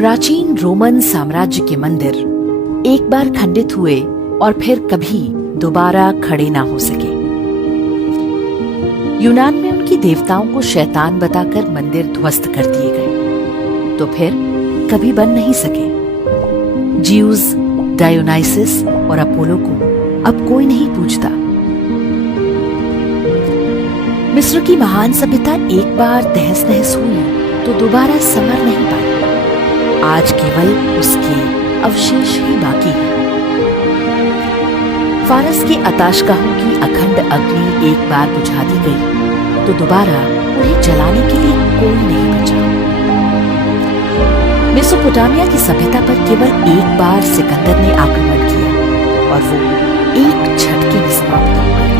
प्राचीन रोमन साम्राज्य के मंदिर एक बार खंडित हुए और फिर कभी दोबारा खड़े ना हो सके। यूनान में उनकी देवताओं को शैतान बताकर मंदिर ध्वस्त कर दिए गए, तो फिर कभी बन नहीं सके। ज्यूस, डायोनाइसिस और अपोलो को अब कोई नहीं पूछता। मिस्र की महान सभ्यता एक बार तहस नहस हुई तो दोबारा संवर नहीं पाई। आज केवल उसके अवशेष ही बाकी है। फारस के आताशगाहों की अखंड अग्नि एक बार बुझा दी गई तो दोबारा उन्हें जलाने के लिए कोई नहीं बचा। मेसोपोटामिया की सभ्यता पर केवल एक बार सिकंदर ने आक्रमण किया और वो एक झटके में समाप्त हो गए।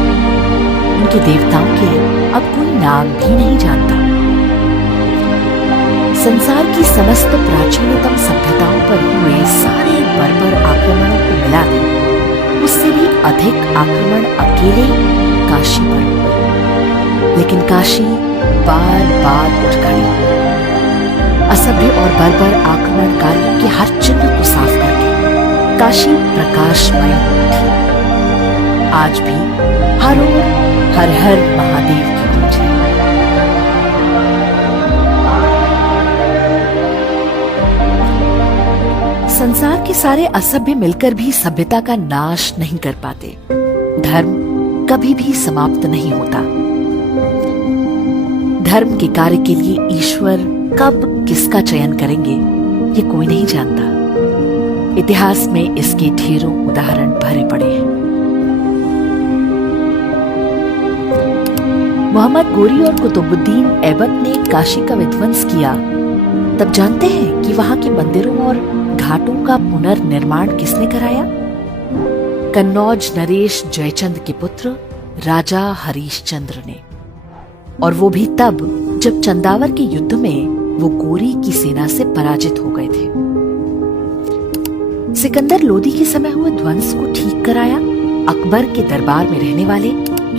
उनके देवताओं के अब कोई नाम भी नहीं जानता। संसार की समस्त प्राचीनतम सभ्यताओं पर हुए सारे बर्बर आक्रमणों को मिला दें, उससे भी अधिक आक्रमण अकेले काशी पर हुए। लेकिन काशी बार बार उठ खड़ी हुई। असभ्य और बर्बर आक्रमणकारियों के हर चिन्ह को साफ करके काशी प्रकाशमय हो उठी। आज भी हर ओर हर हर महादेव की गूंज है। संसार के सारे असभ्य मिलकर भी सभ्यता का नाश नहीं कर पाते। धर्म कभी भी समाप्त नहीं होता। धर्म के कार्य के लिए ईश्वर कब किसका चयन करेंगे ये कोई नहीं जानता। इतिहास में इसके ढेरों उदाहरण भरे पड़े हैं। मोहम्मद गोरी और कुतुबुद्दीन ऐबक ने काशी का विध्वंस किया, तब जानते हैं कि वहां के मंदिरों और घाटों का पुनर्निर्माण किसने कराया? कन्नौज नरेश जयचंद के पुत्र राजा हरीशचंद्र ने। और वो भी तब जब चंदावर के युद्ध में वो गोरी की सेना से पराजित हो गए थे। सिकंदर लोदी के समय हुए ध्वंस को ठीक कराया अकबर के दरबार में रहने वाले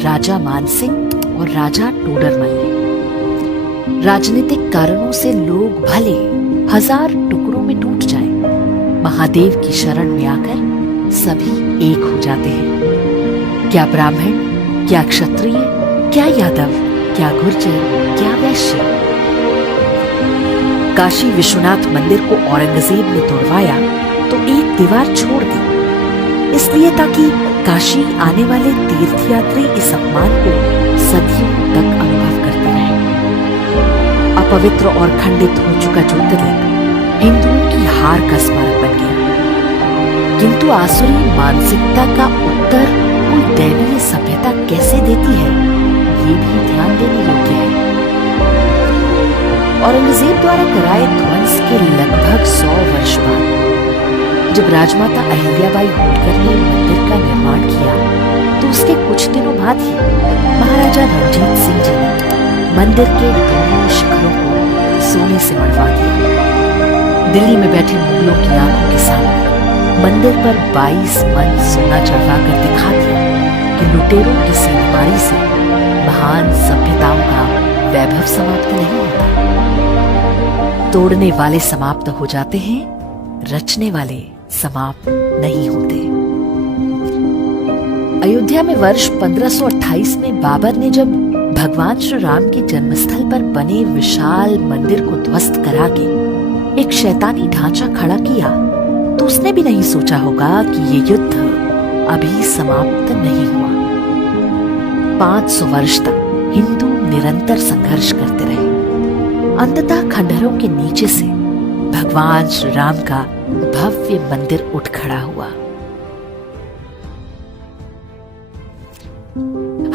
राजा मानसिंह और राजा टोडरमल ने। राजनीतिक कारणों से लोग भले 1000 टुकड़ों में टूट जाए, महादेव की शरण में आकर सभी एक हो जाते हैं। क्या ब्राह्मण, क्या क्षत्रिय, क्या यादव, क्या गुर्जर, क्या वैश्य। काशी विश्वनाथ मंदिर को औरंगजेब ने तोड़वाया तो एक दीवार छोड़ दी, इसलिए ताकि काशी आने वाले तीर्थयात्री इस अपमान को सदियों तक अनुभव करते रहे। अपवित्र और खंडित हो चुका ज्योतिर्लिंग हिंदुओं की हार का स्मारक बन गया। किंतु आसुरी मानसिकता का उत्तर कोई दैवीय सभ्यता कैसे देती है, ये भी ध्यान देने योग्य है। औरंगजेब द्वारा कराए ध्वंस के लगभग 100 वर्ष बाद जब राजमाता अहिल्याबाई होलकर ने मंदिर का निर्माण किया तो उसके कुछ दिनों बाद ही महाराजा रणजीत सिंह जी ने मंदिर के दोनों शिखरों को सोने से मढ़वा दिया। दिल्ली में बैठे मुगलों की आंखों के सामने मंदिर पर 22 मन सोना चढ़वाकर दिखा दिया कि लुटेरों की सेनामारी से महान सभ्यताओं का वैभव समाप्त नहीं होता। तोड़ने वाले समाप्त हो जाते हैं, रचने वाले समाप्त नहीं होते। अयोध्या में वर्ष 1528 में बाबर ने जब भगवान श्री राम के जन्मस्थल पर बने विशाल मंदिर को ध्वस्त करा के एक शैतानी ढांचा खड़ा किया तो उसने भी नहीं सोचा होगा कि ये युद्ध अभी समाप्त नहीं हुआ। 500 वर्ष तक हिंदू निरंतर संघर्ष करते रहे। अंततः खंडहरों के नीचे से भगवान श्री राम का भव्य मंदिर उठ खड़ा हुआ।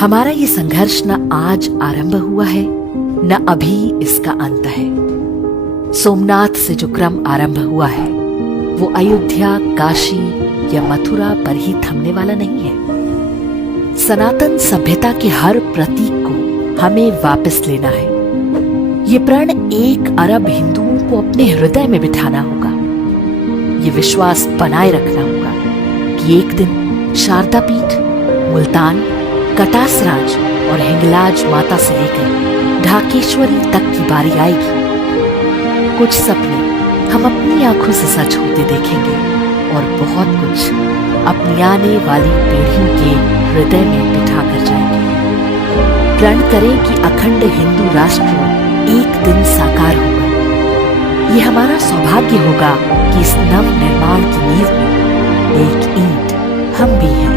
हमारा ये संघर्ष न आज आरंभ हुआ है न अभी इसका अंत है। सोमनाथ से जो क्रम आरंभ हुआ है वो अयोध्या, काशी या मथुरा पर ही थमने वाला नहीं है। सनातन सभ्यता के हर प्रतीक को हमें वापस लेना है। ये प्रण 1 अरब हिंदुओं को अपने हृदय में बिठाना होगा। ये विश्वास बनाए रखना होगा कि एक दिन शारदा पीठ, मुल्तान, कटासराज और हिंगलाज माता से लेकर ढाकेश्वरी तक की बारी आएगी। कुछ सपने हम अपनी आंखों से सच होते देखेंगे और बहुत कुछ अपनी आने वाली पीढ़ियों के हृदय में बिठा कर जाएंगे। प्रण करें कि अखंड हिंदू राष्ट्र एक दिन साकार होगा। ये हमारा सौभाग्य होगा कि इस नव निर्माण की नींव में एक ईंट हम भी हैं।